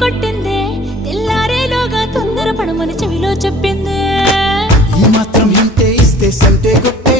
కొట్టిందే తెల్లారేలోగా తొందర పడమని చెవిలో చెప్పిందే ఈ మాత్రం హింటే ఇస్తే సంటే కొట్టే